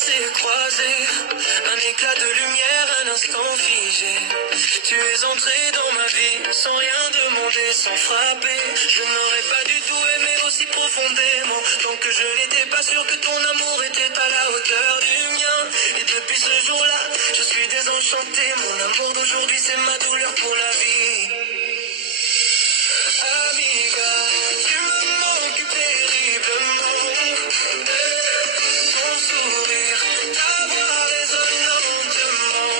s'est croisé, un éclat de lumière, un instant figé. Tu es entré dans ma vie, sans rien demander, sans frapper. Je n'aurais pas du tout aimé aussi profondément, tant que je n'étais pas sûr que ton amour était à la hauteur du mien. Et depuis ce jour-là, je suis désenchanté. Mon amour d'aujourd'hui, c'est ma douleur pour la vie. Amiga, tu me manques terriblement. Ton sourire, ta voix résonne lentement.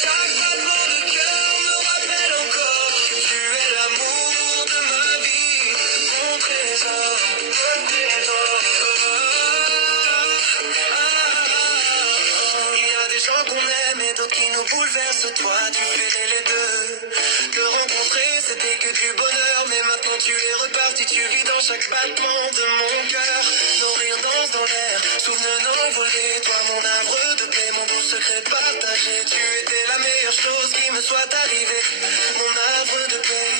Chaque battement de cœur me rappelle encore que tu es l'amour de ma vie, mon trésor, mon trésor. Il y a des gens qu'on aime et d'autres qui nous bouleversent. Toi, tu fais les deux. Te rencontrer, c'était que du bonheur, mais maintenant tu es reparti. Tu vis dans chaque battement de mon cœur. Nos rires dansent dans l'air, souvenirs envolés. Toi, mon havre de paix, mon beau secret partagé. Tu étais la meilleure chose qui me soit arrivée, mon havre de paix.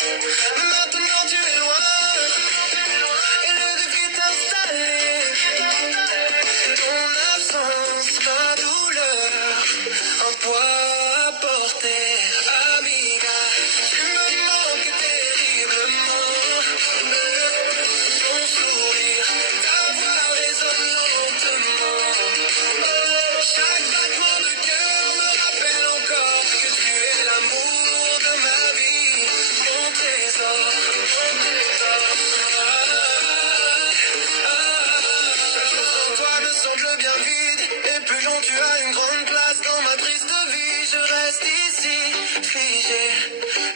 Mais maintenant tu es loin, et le défi est installé. Ton absence, ma douleur, un poids à porter. Amiga, tu me manques terriblement. Ton sourire, ta voix résonne lentement. Chaque battement de cœur me rappelle encore que tu es l'amour de ma vie, mon trésor, mon trésor. Chaque jour sans toi me semble bien vide, et plus long tu as une grande place dans ma triste vie. Je reste ici, figé.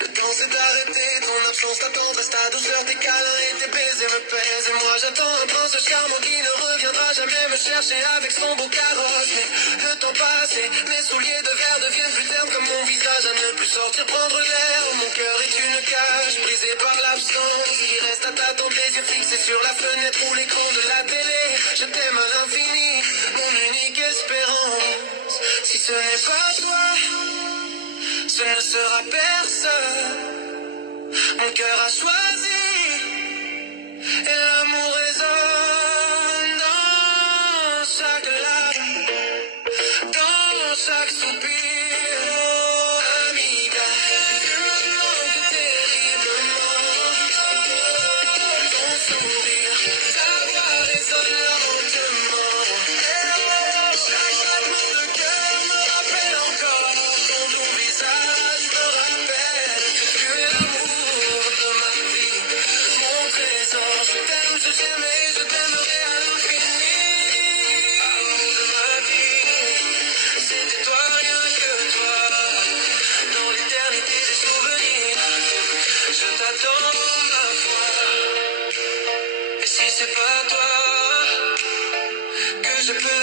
Le temps s'est arrêté, ton absence, ta tendresse, ta douceur, tes câlins et tes baisers me pèsent. Et moi j'attends un prince charmant qui ne reviendra jamais me chercher avec son beau carrosse. Mais le temps passe et mes souliers de verre deviennent plus ternes comme mon visage à ne plus sortir prendre l'air. Mon cœur est une cage brisée par l'absence qui reste à t'attendre, les yeux fixés sur la fenêtre ou l'écran de la télé. Je t'aime à l'infini, mon unique espérance. Si ce n'est pas toi, ce ne sera personne. Mon cœur a choisi et l'amour résonne dans chaque larme, dans chaque soupir. Oh, amiga, tu me manques terriblement. Ton sourire, ta voix résonne lentement. Chaque battement de cœur me rappelle encore ton doux visage, me rappelle que tu es l'amour de ma vie, mon trésor. Je t'aime et je t'aimerai à l'infini. Amour de ma vie, c'était toi, rien que toi. Dans l'éternité des souvenirs, je t'attends, ma foi. Et si c'est pas toi que je peux